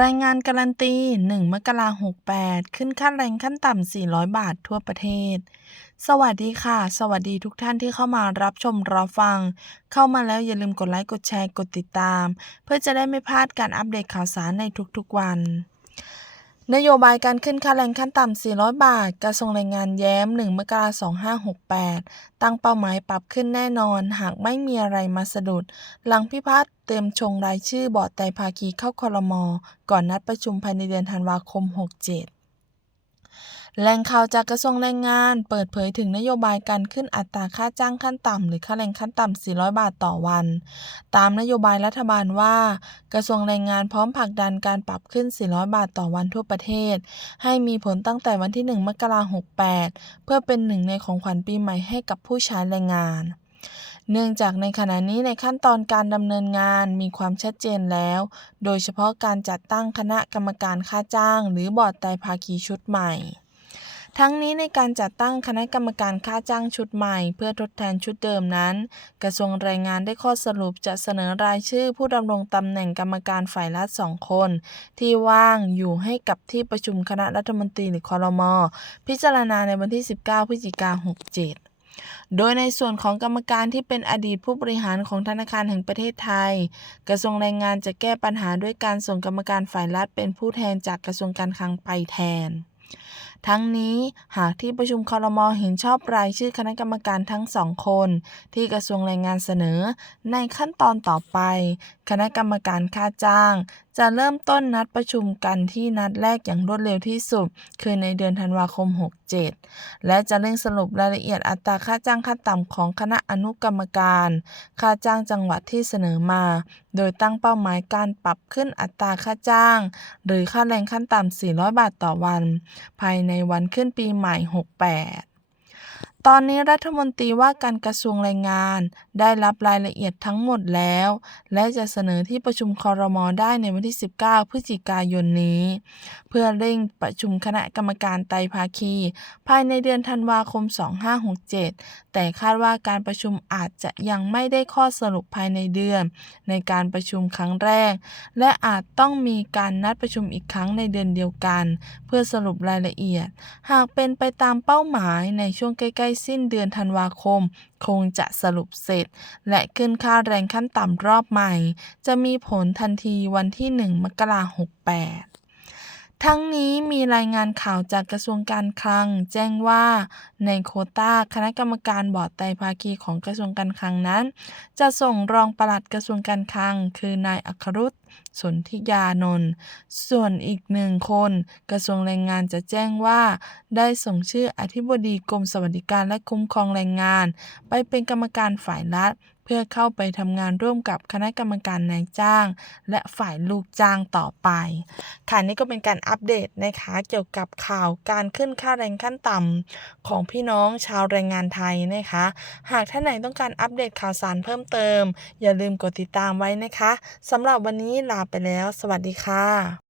รายงานการันตี 1 มกราคม68ขึ้นค่าแรงขั้นต่ำ 400 บาททั่วประเทศ สวัสดีค่ะ สวัสดีทุกท่านที่เข้ามารับชมรับฟัง เข้ามาแล้วอย่าลืมกดไลค์กดแชร์กดติดตาม เพื่อจะได้ไม่พลาดการอัปเดตข่าวสารในทุกๆวัน นโยบายการขึ้นค่าแรงขั้นต่ำ 400 บาท กระทรวงแรงงานแย้ม 1 มกราคม 2568 ตั้งเป้าหมายปรับขึ้นแน่นอน หากไม่มีอะไรมาสะดุด หลังพิพัฒน์เตรียมชงรายชื่อบอร์ดไตภาคีเข้าคอรมอ ก่อนนัดประชุมภายในเดือนธันวาคม 67 แหล่งข่าวจากกระทรวงแรงงาน เปิดเผยถึงนโยบายการขึ้นอัตราค่าจ้างขั้นต่ำ หรือค่าแรงขั้นต่ำ 400 บาทต่อวัน ตามนโยบายรัฐบาลว่า กระทรวงแรงงานพร้อมผลักดันการปรับขึ้น 400 บาทต่อวันทั่วประเทศ ให้มีผลตั้งแต่วันที่ 1 มกราคม 68 เพื่อเป็นหนึ่งในของขวัญปีใหม่ให้กับผู้ใช้แรงงาน เนื่องจากในขณะนี้ในขั้นตอนการดำเนินงานมีความชัดเจนแล้ว โดยเฉพาะการจัดตั้งคณะกรรมการค่าจ้าง หรือบอร์ดไตภาคีชุดใหม่ ทั้งนี้ในการจัดตั้งคณะกรรมการค่าจ้างชุดใหม่ เพื่อทดแทนชุดเดิมนั้น กระทรวงแรงงานได้ข้อสรุปจะเสนอรายชื่อผู้ดำรงตำแหน่งกรรมการฝ่ายละสองคน ที่ว่างอยู่ให้กับที่ประชุมคณะรัฐมนตรีหรือคอรมอพิจารณาในวันที่ 19 พฤศจิกายน67 โดยในส่วนของกรรมการที่เป็นอดีตผู้บริหารของธนาคารแห่งประเทศไทย กระทรวงแรงงานจะแก้ปัญหาด้วยการส่งกรรมการฝ่ายรัฐเป็นผู้แทนจากกระทรวงการคลังไปแทน ทั้งนี้หากที่ประชุมคอรมอเห็นชอบรายชื่อคณะกรรมการทั้งสองคน ที่กระทรวงแรงงานเสนอ ในขั้นตอนต่อไป คณะกรรมการค่าจ้าง จะเริ่มต้นนัดประชุมกันที่นัดแรกอย่างรวดเร็วที่สุด คือในเดือนธันวาคม 67 และจะเร่งสรุปรายละเอียดอัตราค่าจ้างขั้นต่ำของคณะอนุกรรมการ ค่าจ้างจังหวัดที่เสนอมา โดยตั้งเป้าหมายการปรับขึ้นอัตราค่าจ้าง หรือค่าแรงขั้นต่ำ 400 บาทต่อวัน ภายในวันขึ้นปีใหม่ 68ตอนนี้รัฐมนตรีว่าการกระทรวงแรงงาน ได้รับรายละเอียดทั้งหมดแล้ว และจะเสนอที่ประชุมคอรมอได้ในวันที่ 19 พฤศจิกายนนี้ เพื่อเร่งประชุมคณะกรรมการไตภาคี ภายในเดือนธันวาคม 2567 แต่คาดว่าการประชุมอาจจะยังไม่ได้ข้อสรุปภายในเดือน ในการประชุมครั้งแรก และอาจต้องมีการนัดประชุมอีกครั้งในเดือนเดียวกัน เพื่อสรุปรายละเอียด หากเป็นไปตามเป้าหมายในช่วงใกล้ ๆ สิ้นเดือนธันวาคม คงจะสรุปเสร็จและขึ้นค่าแรงขั้นต่ำรอบใหม่ จะมีผลทันทีวันที่ 1 มกราคม 68 นี้มีรายงานข่าวจากกระทรวงการคลัง แจ้งว่าในโคตาคณะกรรมการบอร์ดไตภาคีของกระทรวงการคลังนั้น จะส่งรองปลัดกระทรวงการคลัง คือนายอัครรุตสนธิยานนท์ส่วนอีกหนึ่งคน กระทรวงแรงงานจะแจ้งว่า ได้ส่งชื่ออธิบดีกรมสวัสดิการและคุ้มครองแรงงาน ไปเป็นกรรมการฝ่ายรัฐ เพื่อเข้าไปทำงานร่วมกับคณะกรรมการนายจ้าง และฝ่ายลูกจ้างต่อไป ค่ะนี่ก็เป็นการอัปเดตนะคะเกี่ยวกับข่าวการขึ้นค่าแรงขั้นต่ำของพี่น้องชาวแรงงานไทยนะคะ หากท่านไหนต้องการอัปเดตข่าวสารเพิ่มเติม อย่าลืมกดติดตามไว้นะคะสำหรับวันนี้ลาไปแล้ว สวัสดีค่ะ